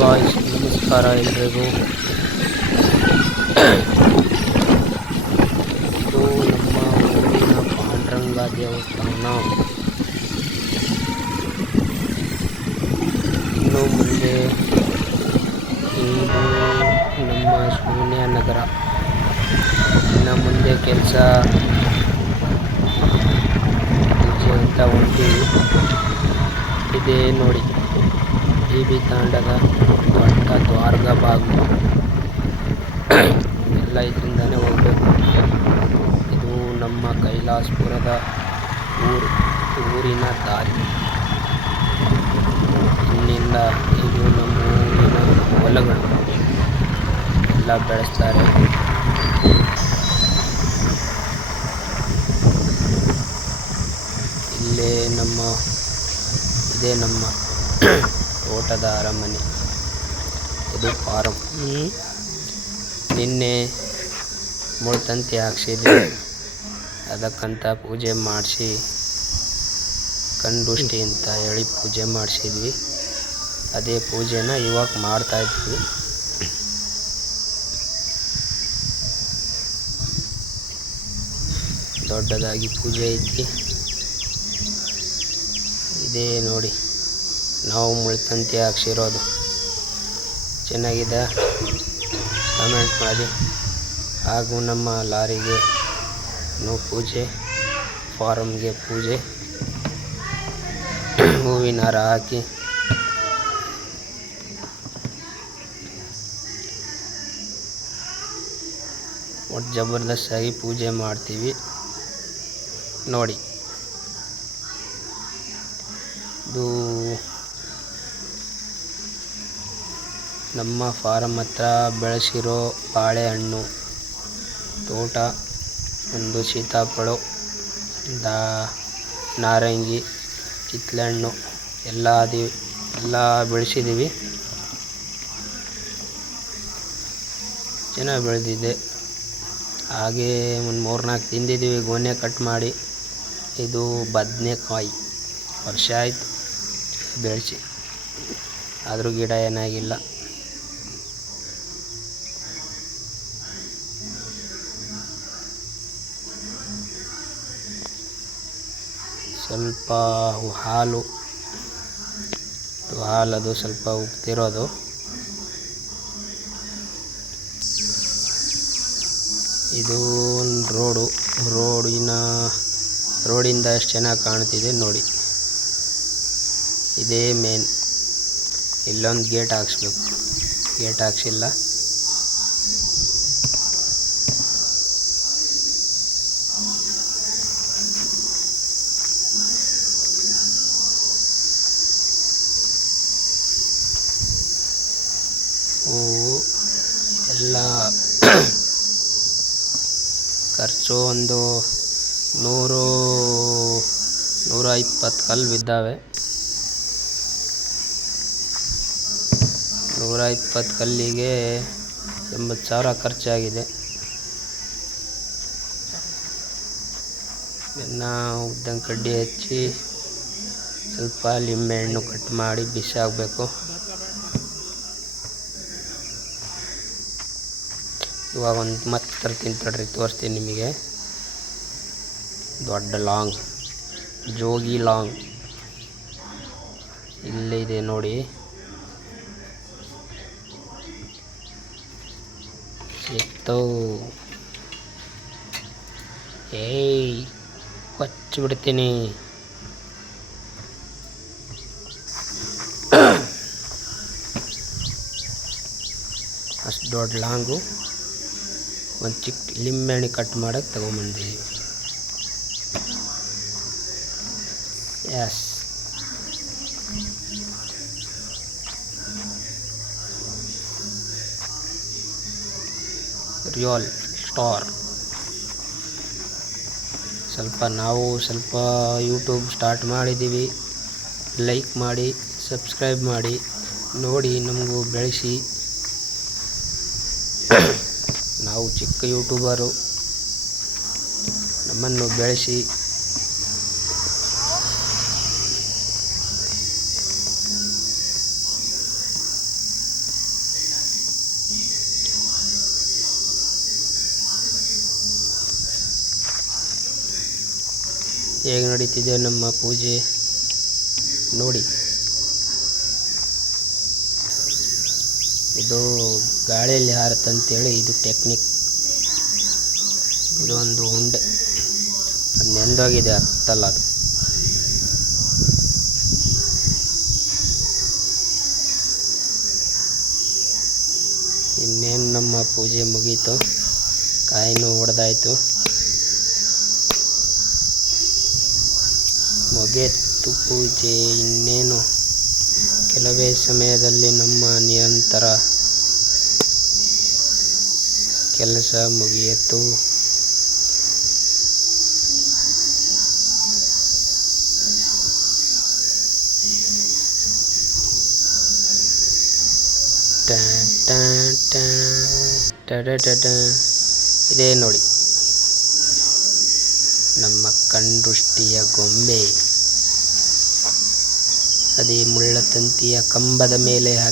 Guys, ನಮಸ್ಕಾರ ಎಲ್ರಿಗೂ. ಇದು ನಮ್ಮ ಊರಿನ ಪಾಂಡುರಂಗ ದೇವಸ್ಥಾನ. ಇನ್ನು ಮುಂದೆ ಇದು ನಮ್ಮ ಶೂನ್ಯ ನಗರ. ಇನ್ನು ಮುಂದೆ ಕೆಲಸ ಪೂಜೆ ಅಂತ ಹೊಂಟೀವಿ. ಇದೇ ನೋಡಿ ಬಿ ತಾಂಡದ ದೊಡ್ಡ ದ್ವಾರಕ ಬಾಗಿಲು. ಎಲ್ಲ ಇದರಿಂದಾನೇ ಹೋಗಬೇಕು. ಇದು ನಮ್ಮ ಕೈಲಾಸಪುರದ ಊರಿನ ದಾರಿ. ಇನ್ನಿಂದ ಇದು ನಮ್ಮ ಊರಿನ ಹೊಲಗಳು ಎಲ್ಲ ಬೆಳೆಸ್ತಾರೆ. ಇದೇ ನಮ್ಮ ತೋಟದ ಅರಮನೆ. ಇದು ಫಾರಂ. ನಿನ್ನೆ ಮುಳ್ತಂತಿ ಹಾಕ್ಸಿದ್ವಿ. ಅದಕ್ಕಂತ ಪೂಜೆ ಮಾಡಿಸಿ ಕಂಡುಷ್ಟಿ ಅಂತ ಹೇಳಿ ಪೂಜೆ ಮಾಡಿಸಿದ್ವಿ. ಅದೇ ಪೂಜೆನ ಇವಾಗ ಮಾಡ್ತಾಯಿದ್ವಿ. ದೊಡ್ಡದಾಗಿ ಪೂಜೆ ಐತಿ. ಇದೇ ನೋಡಿ ನಾವು ಮುಳ್ತಂತಿ ಹಾಕ್ಸಿರೋದು. ಚೆನ್ನಾಗಿದೆ, ಕಮೆಂಟ್ ಮಾಡಿ. ಹಾಗೂ ನಮ್ಮ ಲಾರಿಗೆ ಪೂಜೆ, ಫಾರಮ್ಗೆ ಪೂಜೆ, ಹೂವಿನ ಹಾರ ಹಾಕಿ ಒಟ್ಟು ಜಬರ್ದಸ್ತಾಗಿ ಪೂಜೆ ಮಾಡ್ತೀವಿ ನೋಡಿ. ಇದು ನಮ್ಮ ಫಾರಮ್ ಹತ್ರ ಬೆಳೆಸಿರೋ ಬಾಳೆಹಣ್ಣು ತೋಟ. ಒಂದು ಸೀತಾಫಲ, ನಾರಂಗಿ, ಕಿತ್ತಳೆಹಣ್ಣು ಎಲ್ಲ ಬೆಳೆಸಿದ್ದೀವಿ. ಚೆನ್ನಾಗಿ ಬೆಳೆದಿದೆ. ಹಾಗೆ ಒಂದು 3-4 ತಿಂದಿದ್ದೀವಿ ಗೊನೆ ಕಟ್ ಮಾಡಿ. ಇದು ಬದನೆಕಾಯಿ. ವರ್ಷ ಆಯಿತು ಬೆಳೆಸಿ, ಆದರೂ ಗಿಡ ಏನಾಗಿಲ್ಲ. ಸ್ವಲ್ಪ ಹಾಲದು ಸ್ವಲ್ಪ ಉಪ್ತಿರೋದು. ಇದು ಒಂದು ರೋಡಿಂದ ಎಷ್ಟು ಚೆನ್ನಾಗಿ ಕಾಣ್ತಿದೆ ನೋಡಿ. ಇದೇ ಮೇನ್. ಇಲ್ಲೊಂದು ಗೇಟ್ ಹಾಕ್ಸ್ಬೇಕು. ಗೇಟ್ ಹಾಕ್ಸಿಲ್ಲ. ಎಲ್ಲ ಖರ್ಚು ಒಂದು 100-120 ಕಲ್ಲು ಬಿದ್ದಾವೆ. 120 ಕಲ್ಲಿಗೆ 80,000 ಖರ್ಚಾಗಿದೆ. ಉದ್ದಂಗೆ ಕಡ್ಡಿ ಹಚ್ಚಿ ಸ್ವಲ್ಪ ಲಿಂಬೆಹಣ್ಣು ಕಟ್ ಮಾಡಿ ಬಿಸಿ ಆಗಬೇಕು. ಇವಾಗ ಒಂದು ಮತ್ತೆ ತರ್ತೀನಿ ತಡ್ರಿ, ತೋರಿಸ್ತೀನಿ ನಿಮಗೆ. ದೊಡ್ಡ ಲಾಂಗ್, ಜೋಗಿ ಲಾಂಗ್ ಇಲ್ಲೇ ಇದೆ ನೋಡಿ. ಸಿಕ್ತು. ಕೊಚ್ಚಿಬಿಡ್ತೀನಿ. ಅಷ್ಟು ದೊಡ್ಡ ಲಾಂಗು. ಒಂದು ಚಿಕ್ಕ ಲಿಂಬೆಹಣ್ಣು ಕಟ್ ಮಾಡೋಕ್ಕೆ ತಗೊಂಬಂದೀವಿ. S, real star. ನಾವು ಸ್ವಲ್ಪ ಯೂಟ್ಯೂಬ್ ಸ್ಟಾರ್ಟ್ ಮಾಡಿದ್ದೀವಿ. ಲೈಕ್ ಮಾಡಿ, ಸಬ್ಸ್ಕ್ರೈಬ್ ಮಾಡಿ ನೋಡಿ. ನಮಗೂ ಬೆಳೆಸಿ. ನಾವು ಚಿಕ್ಕ ಯೂಟ್ಯೂಬರು, ನಮ್ಮನ್ನು ಬೆಳೆಸಿ. ಹೇಗೆ ನಡೀತಿದೆ ನಮ್ಮ ಪೂಜೆ ನೋಡಿ. ಇದು ಗಾಳಿಯಲ್ಲಿ ಹಾರುತ್ತಂತೇಳಿ ಇದು ಟೆಕ್ನಿಕ್. ಇದು ಒಂದು ಉಂಡೆ, ಅದು ನೆಂದೋಗಿದೆ, ಹತ್ತಲ್ಲ ಅದು. ಇನ್ನೇನು ನಮ್ಮ ಪೂಜೆ ಮುಗೀತು, ಕಾಯಿನೂ ಹೊಡೆದಾಯ್ತು, ಮುಗಿಯಿತು ಪೂಜೆ. ಇನ್ನೇನು ಕೆಲವೇ ಸಮಯದಲ್ಲಿ ನಮ್ಮ ನಿರಂತರ ಕೆಲಸ ಮುಗಿಯಿತು. ಇದೇ ನೋಡಿ ನಮ್ಮ ಕಣ್ದೃಷ್ಟಿಯ ಗೊಂಬೆ. ಅದೇ ಮುಳ್ಳ ತಂತಿಯ ಕಂಬದ ಮೇಲೆ ಹಾಕಿ